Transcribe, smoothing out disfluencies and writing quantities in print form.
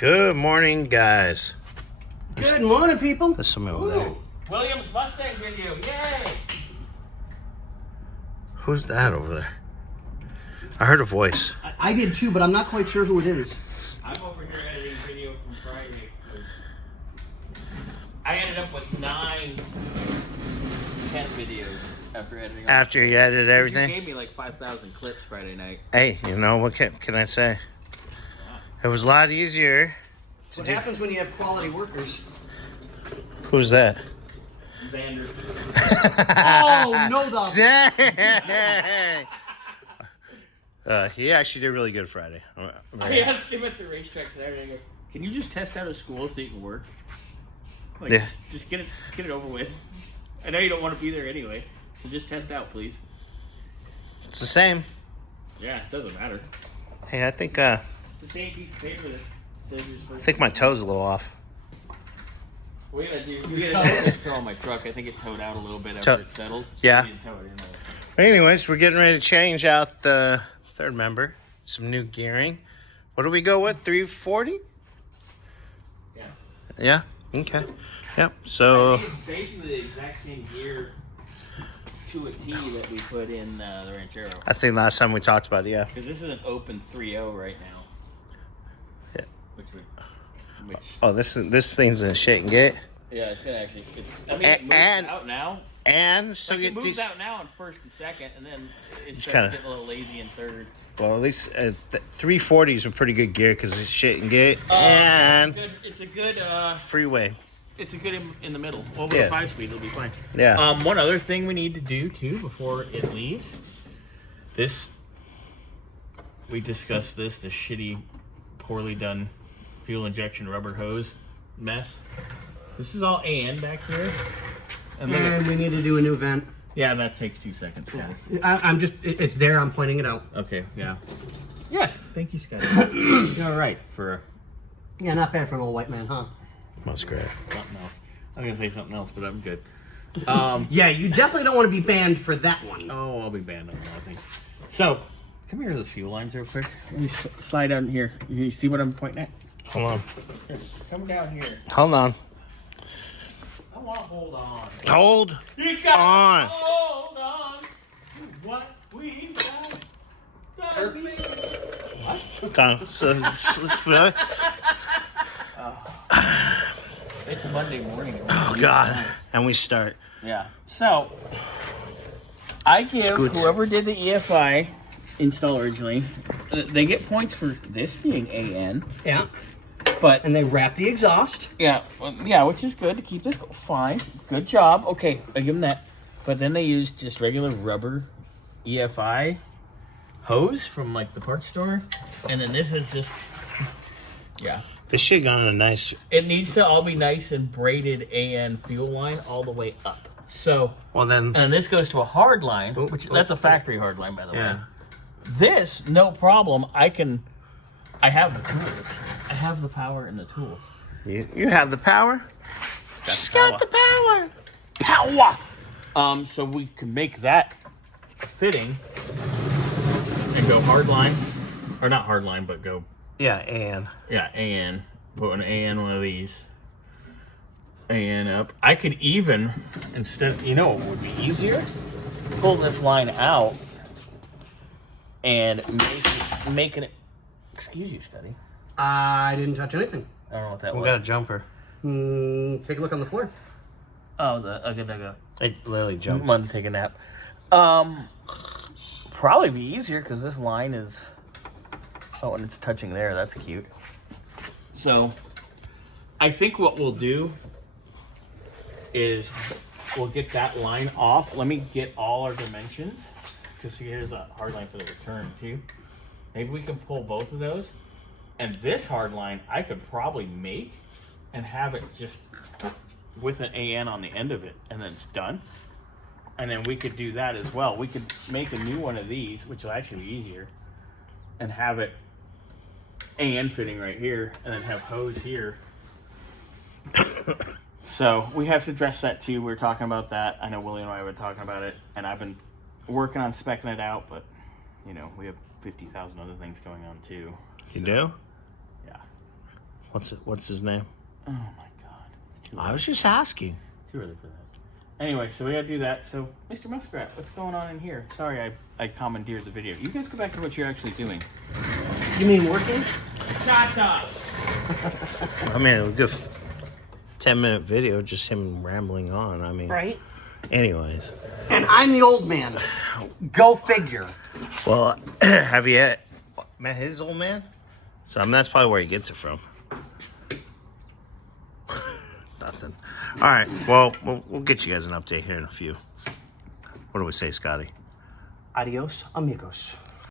Good morning, guys. Good morning, people. There's somebody over there. Williams Mustang video, yay! Who's that over there? I heard a voice. I did too, but I'm not quite sure who it is. I'm over here editing video from Friday because I ended up with 10 videos after editing. After you edited You everything? gave me like 5,000 clips Friday night. Hey, you know, what can I say? It was a lot easier. What happens when you have quality workers? Who's that? Xander. Oh, no, Dang. He actually did really good Friday. I asked him at the racetrack Saturday, I go, can you just test out of school so you can work? Like, Yeah. just get it over with. I know you don't want to be there anyway, so just test out, please. It's the same. Yeah, it doesn't matter. Hey, I think It's the same piece of paper that says you're supposed to. my toe's a little off. We gotta do throw on my truck. I think it towed out a little bit after it settled. So Yeah. we didn't tow it in there. Anyways, we're getting ready to change out the third member. Some new gearing. What do we go with? 340? Yes. Yeah. Okay. Yep. I So think it's basically the exact same gear to a T that we put in the Ranchero. I think last time we talked about it, yeah. Because this is an open 3.0 right now. Yeah. Which Oh, this thing's in shake and gate. yeah, it's gonna actually. It moves out now. And so Like you it moves out now in first and second, and then it starts kinda- getting a little lazy in third. well, at least 340s are pretty good gear because it's shake and gate and It's a good. freeway. It's a good in the middle. Over Yeah. a 5-speed, it'll be fine. Yeah. One other thing we need to do too before it leaves. We discussed this shitty, poorly done fuel injection rubber hose mess. This is all AN back here. And we need to do a new vent. Yeah, that takes 2 seconds. Yeah. It's there, I'm pointing it out. Okay, yeah. Yes, thank you, Scott. You're all right for Yeah, not bad for an old white man, huh? Muskrat. something else. I was going to say something else, but I'm good. Yeah, you definitely don't want to be banned for that one. Oh, I'll be banned on a lot of things. So, come here to the fuel lines real quick. Let me slide down here. You see what I'm pointing at? Hold on. Here, come down here. Hold on. I want to hold on. Hold You got on. hold on to what we got. Herpes? Okay, It's a Monday morning. oh God. And we start. Yeah. So, I give Scoot. whoever did the EFI install originally, they get points for this being AN. Yeah. But And they wrap the exhaust. yeah, which is good to keep this fine. Good job. Okay, I give them that. But then they use just regular rubber EFI hose from like the parts store, and then this is just This shit got a nice. It needs to all be nice and braided AN fuel line all the way up. So, Well then. and this goes to a hard line, which that's a factory hard line, by the way. This, no problem. I have the tools. I have the power and the tools. You have the power. She's got the power. Power. So we can make that a fitting and go hard line, or not hard line, but go Yeah, AN. Put an AN one of these. AN up. I could even instead. You know what would be easier? Pull this line out and make it. Excuse you, Scotty. I didn't touch anything. I don't know what that we was. got a jumper. Take a look on the floor. Oh, okay. It literally I'm jumps. gonna take a nap. Probably be easier because this line is. Oh, and it's touching there. That's cute. So, I think what we'll do is we'll get that line off. Let me get all our dimensions because here's a hard line for the return too. Maybe we can pull both of those. And this hard line I could probably make and have it just with an AN on the end of it, and then it's done. And then we could do that as well. We could make a new one of these, which will actually be easier, and have it AN fitting right here, and then have hose here. So we have to address that too. We were talking about that. I know Willie and I were talking about it, and I've been working on specking it out, but you know, we have 50,000 other things going on too. You do? Yeah. What's his name? Oh my God. I was just asking. Too early for that. Anyway, so we gotta do that. So, Mr. Muskrat, what's going on in here? Sorry, I commandeered the video. You guys go back to what you're actually doing. You mean working? Shut up! I mean, a good 10-minute video, just him rambling on. I mean, Right. anyways. And I'm the old man. Go figure. Well, have you met his old man? So I mean, that's probably where he gets it from. Nothing. All right. Well, we'll get you guys an update here in a few. What do we say, Scotty? Adios, amigos.